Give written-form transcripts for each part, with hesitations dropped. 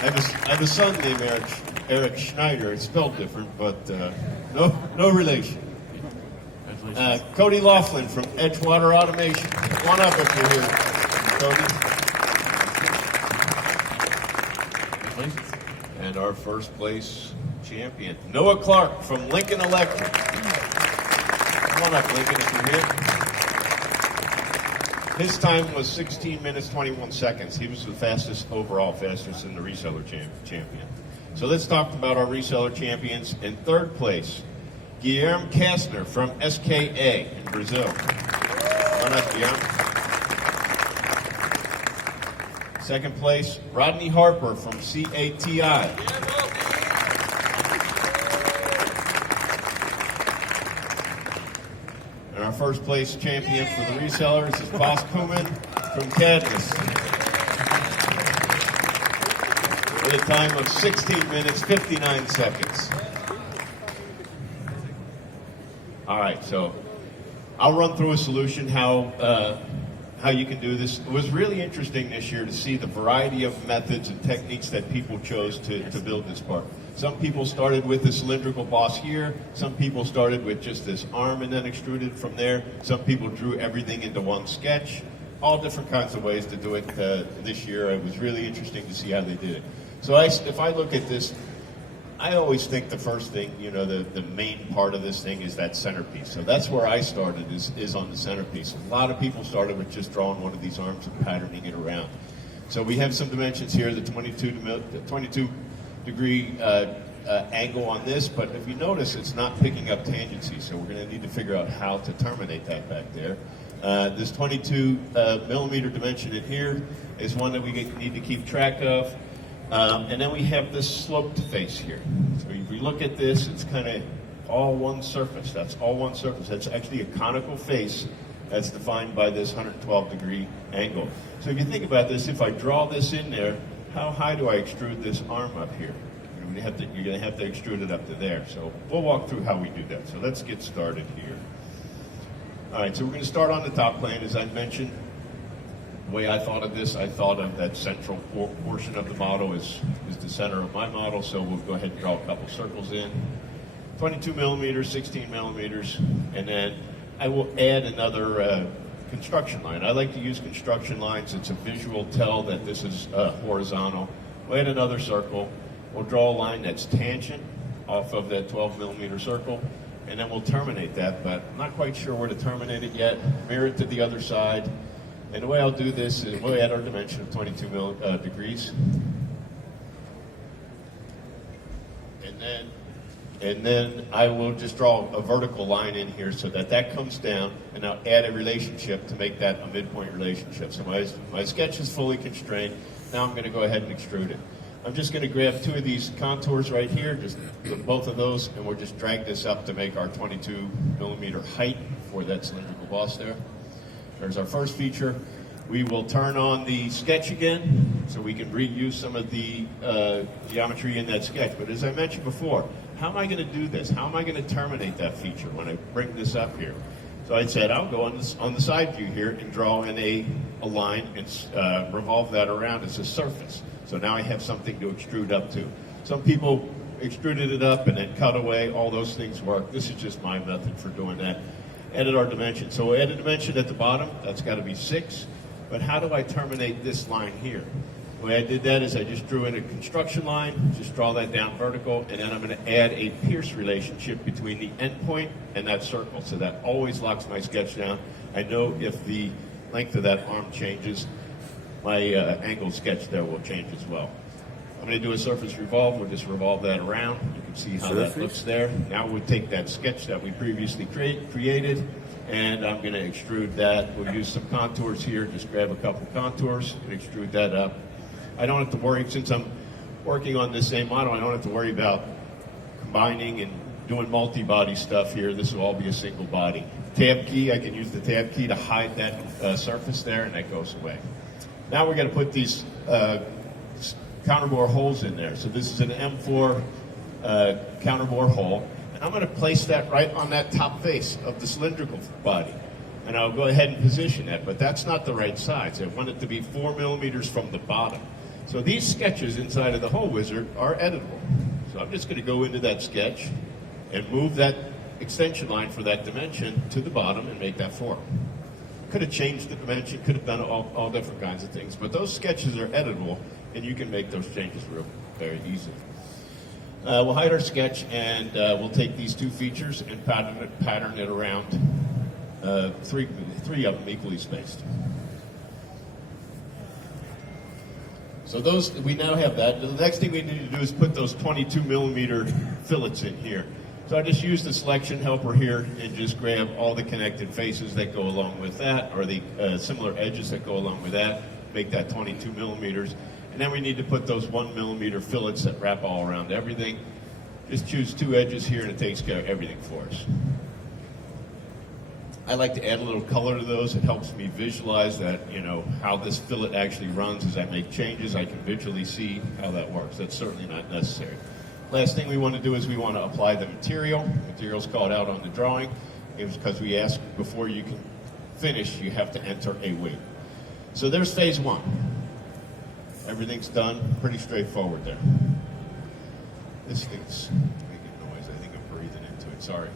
I have a son named Eric Schneider. It's spelled different, but no relation. Cody Laughlin from Edgewater Automation. Come on up if you're here, Cody. And our first place champion, Noah Clark from Lincoln Electric. Come on up, Lincoln, if you're here. His time was 16 minutes, 21 seconds. He was the fastest overall, fastest in the reseller champion. So let's talk about our reseller champions. In third place, Guilherme Kastner from SKA in Brazil. Come on up, Guilherme. Second place, Rodney Harper from CATI. And our first place champion for the resellers is Boss Kuman from Cadmus. With a time of 16 minutes, 59 seconds. All right, so I'll run through a solution how you can do this. It was really interesting this year to see the variety of methods and techniques that people chose to build this part. Some people started with the cylindrical boss here. Some people started with just this arm and then extruded from there. Some people drew everything into one sketch. All different kinds of ways to do it this year. It was really interesting to see how they did it. So if I look at this, I always think the first thing, the main part of this thing is that centerpiece. So that's where I started, is on the centerpiece. A lot of people started with just drawing one of these arms and patterning it around. So we have some dimensions here, the 22 degree angle on this, but if you notice, it's not picking up tangency, so we're going to need to figure out how to terminate that back there. This 22 millimeter dimension in here is one that we need to keep track of. And then we have this sloped face here. So if we look at this, it's kind of all one surface. That's all one surface. That's actually a conical face that's defined by this 112 degree angle. So if you think about this, if I draw this in there, how high do I extrude this arm up here? You're going to have to extrude it up to there. So we'll walk through how we do that. So let's get started here. All right, so we're going to start on the top plane, as I mentioned. The way I thought of this, I thought of that central portion of the model is the center of my model, so we'll go ahead and draw a couple circles in. 22 millimeters, 16 millimeters, and then I will add another construction line. I like to use construction lines. It's a visual tell that this is horizontal. We'll add another circle. We'll draw a line that's tangent off of that 12 millimeter circle, and then we'll terminate that, but I'm not quite sure where to terminate it yet. Mirror it to the other side. And the way I'll do this is we'll add our dimension of 22 degrees. And then I will just draw a vertical line in here so that comes down, and I'll add a relationship to make that a midpoint relationship. So my sketch is fully constrained. Now I'm going to go ahead and extrude it. I'm just going to grab two of these contours right here, just both of those, and we'll just drag this up to make our 22 millimeter height for that cylindrical boss there. There's our first feature. We will turn on the sketch again so we can reuse some of the geometry in that sketch. But as I mentioned before, how am I going to do this? How am I going to terminate that feature when I bring this up here? So I said I'll go on the side view here and draw in a line and revolve that around as a surface. So now I have something to extrude up to. Some people extruded it up and then cut away. All those things work. This is just my method for doing that. Edit our dimension. So we add a dimension at the bottom. That's got to be 6. But how do I terminate this line here? The way I did that is I just drew in a construction line, just draw that down vertical, and then I'm going to add a pierce relationship between the endpoint and that circle. So that always locks my sketch down. I know if the length of that arm changes, my angled sketch there will change as well. I'm going to do a surface revolve. We'll just revolve that around. You can see how that looks there. Now we'll take that sketch that we previously created, and I'm going to extrude that. We'll use some contours here. Just grab a couple contours and extrude that up. I don't have to worry, since I'm working on this same model, I don't have to worry about combining and doing multi-body stuff here. This will all be a single body. Tab key, I can use the tab key to hide that surface there, and that goes away. Now we're going to put these counterbore holes in there. So this is an M4 counterbore hole, and I'm going to place that right on that top face of the cylindrical body. And I'll go ahead and position that, but that's not the right size. I want it to be 4 millimeters from the bottom. So these sketches inside of the Hole Wizard are editable. So I'm just going to go into that sketch and move that extension line for that dimension to the bottom and make that 4. Could have changed the dimension, could have done all different kinds of things, but those sketches are editable, and you can make those changes very easily. We'll hide our sketch, and we'll take these 2 features and pattern it around 3 of them equally spaced. So those, we now have that. The next thing we need to do is put those 22 millimeter fillets in here. So I just use the selection helper here and just grab all the connected faces that go along with that, or the similar edges that go along with that, make that 22 millimeters. And then we need to put those 1 millimeter fillets that wrap all around everything. Just choose 2 edges here and it takes care of everything for us. I like to add a little color to those. It helps me visualize that, you know, how this fillet actually runs. As I make changes, I can visually see how that works. That's certainly not necessary. Last thing we want to do is we want to apply the material. The material's called out on the drawing. It was because we asked before you can finish, you have to enter a weight. So there's phase 1. Everything's done. Pretty straightforward there. This thing's making noise. I think I'm breathing into it. Sorry.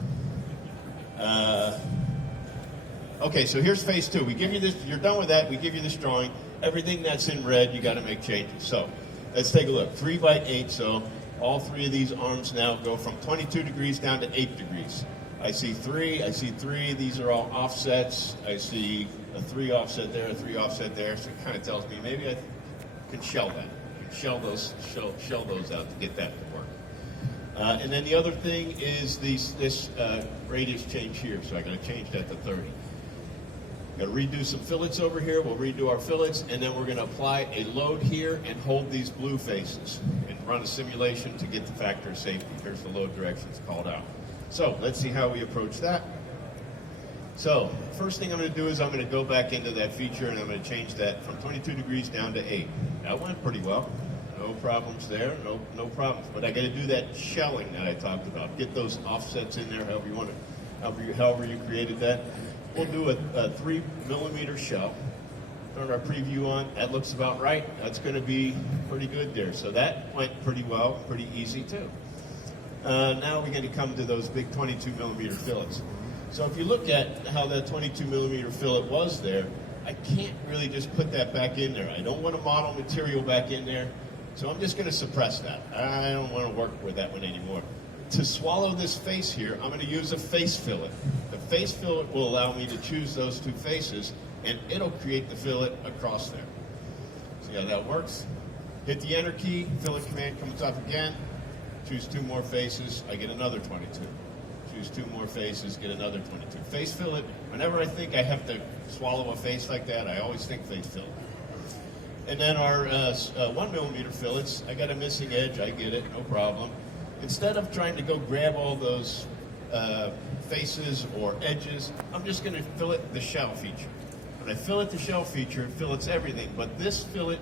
Okay, so here's phase 2. We give you this, you're done with that, we give you this drawing. Everything that's in red, you got to make changes. So let's take a look. 3 by 8, so all 3 of these arms now go from 22 degrees down to 8 degrees. I see 3, these are all offsets. I see a 3 offset there, a 3 offset there, so it kind of tells me maybe I can shell that. Shell those out to get that to work. And then the other thing is this radius change here, so I got to change that to 30. Got to redo some fillets over here. We'll redo our fillets, and then we're going to apply a load here and hold these blue faces and run a simulation to get the factor of safety. Here's the load directions called out. So let's see how we approach that. So first thing I'm going to do is I'm going to go back into that feature, and I'm going to change that from 22 degrees down to 8. That went pretty well. No problems there. No problems. But I got to do that shelling that I talked about. Get those offsets in there, however you want to, however you created that. We'll do a 3 millimeter shell. Turn our preview on. That looks about right. That's going to be pretty good there. So that went pretty well, pretty easy too. Now we're going to come to those big 22 millimeter fillets. So if you look at how that 22 millimeter fillet was there, I can't really just put that back in there. I don't want to model material back in there. So I'm just going to suppress that. I don't want to work with that one anymore. To swallow this face here, I'm going to use a face fillet. The face fillet will allow me to choose those 2 faces, and it'll create the fillet across there. See how that works? Hit the enter key, fillet command comes up again, choose 2 more faces, I get another 22. Choose 2 more faces, get another 22. Face fillet, whenever I think I have to swallow a face like that, I always think face fillet. And then our 1 millimeter fillets, I got a missing edge, I get it, no problem. Instead of trying to go grab all those faces or edges, I'm just going to fillet the shell feature. When I fillet the shell feature, it fillets everything, but this fillet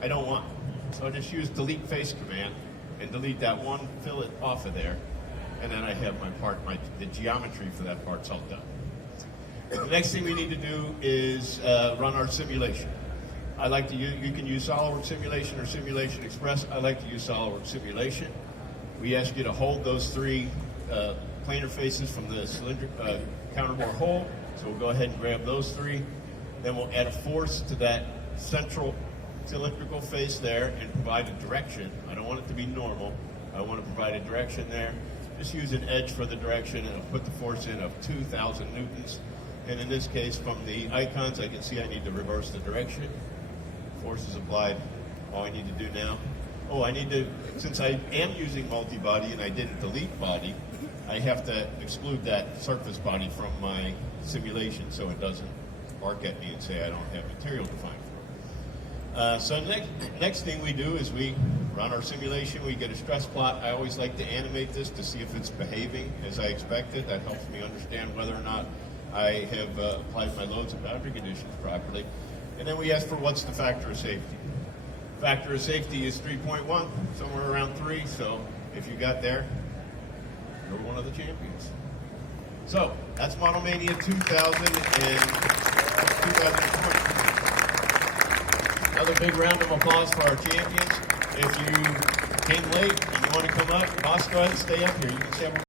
I don't want. So I just use delete face command and delete that 1 fillet off of there, and then I have my part, the geometry for that part's all done. The next thing we need to do is run our simulation. I like to use, you can use SOLIDWORKS Simulation or Simulation Express. I like to use SOLIDWORKS Simulation. We ask you to hold those 3 planar faces from the counterbore hole. So we'll go ahead and grab those 3. Then we'll add a force to that central cylindrical face there and provide a direction. I don't want it to be normal. I want to provide a direction there. Just use an edge for the direction, and I'll put the force in of 2,000 newtons. And in this case, from the icons, I can see I need to reverse the direction. Force is applied. All I need to do now, I need to, since I am using multi-body and I didn't delete body, I have to exclude that surface body from my simulation so it doesn't bark at me and say I don't have material defined for it. So next thing we do is we run our simulation. We get a stress plot. I always like to animate this to see if it's behaving as I expected. That helps me understand whether or not I have applied my loads and boundary conditions properly. And then we ask for what's the factor of safety. Factor of safety is 3.1, somewhere around 3. So if you got there, you're one of the champions. So that's modelmania 2020. Another big round of applause for our champions. If you came late and you want to come up, boss, go ahead and stay up here. You can stay up.